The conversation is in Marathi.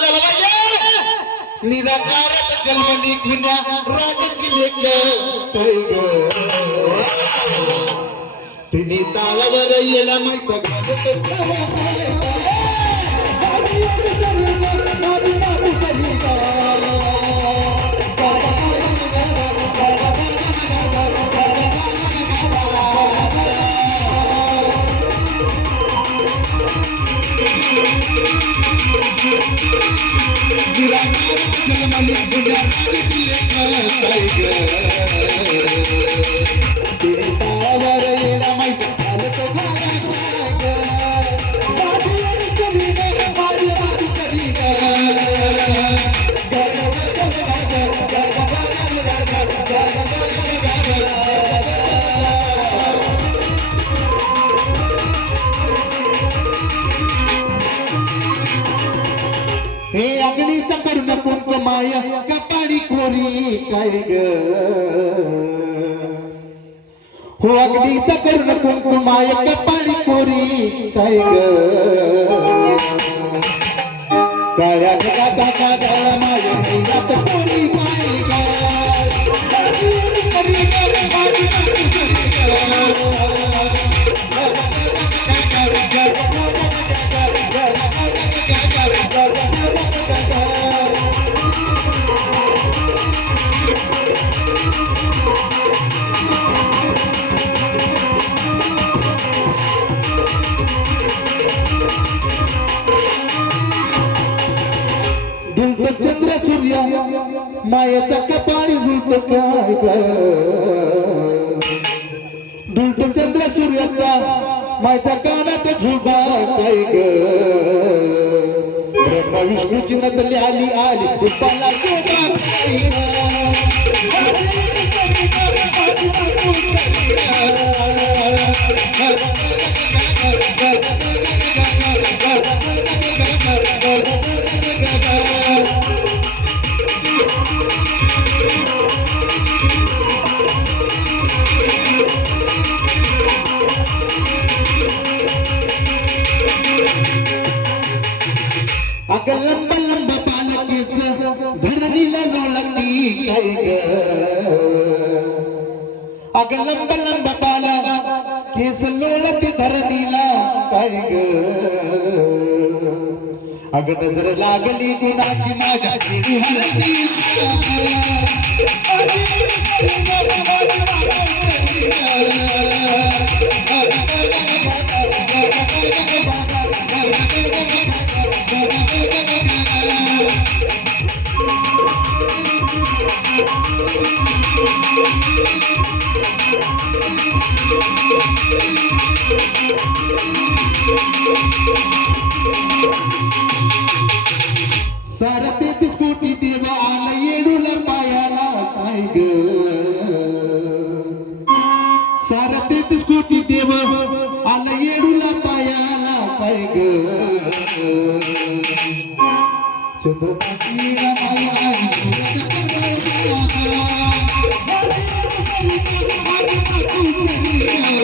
గలవయ్యా నీ రకారక జన్మ నీకున్న రాజచి లెక్క తిని తాళవరయ్యన మైత Thank you. हे अग्नीचा कर्ण कुंक माय कपाळी कोरी काय ग? हो अग्नीच कर्ण कुंक माय कपाळी कोरी काय ग? काळ्या ढगाचा काळा माय मैनात कोरी काय ग? चंद्र सूर्य मायाचा कपाळी झुलत काय गुलट चंद्र सूर्याचा मायचा कानात झुलबा काय ग? ब्रह्मा विष्णूची नदली आली आली रूपाला शोभा अगं लंब लंब पालकीस धरणीला लोळती काय ग अगं लंब लंब पाला केस लोळती धरणीला काय ग अगं नजर लागली गुणाची माझ्या हरती। सारा तेहतीस कोटी देव आला येडूला पायाला काय ग सारा तेहतीस कोटी देव आला येडूला पायाला काय ग चंद्रपतीला माया Thank you.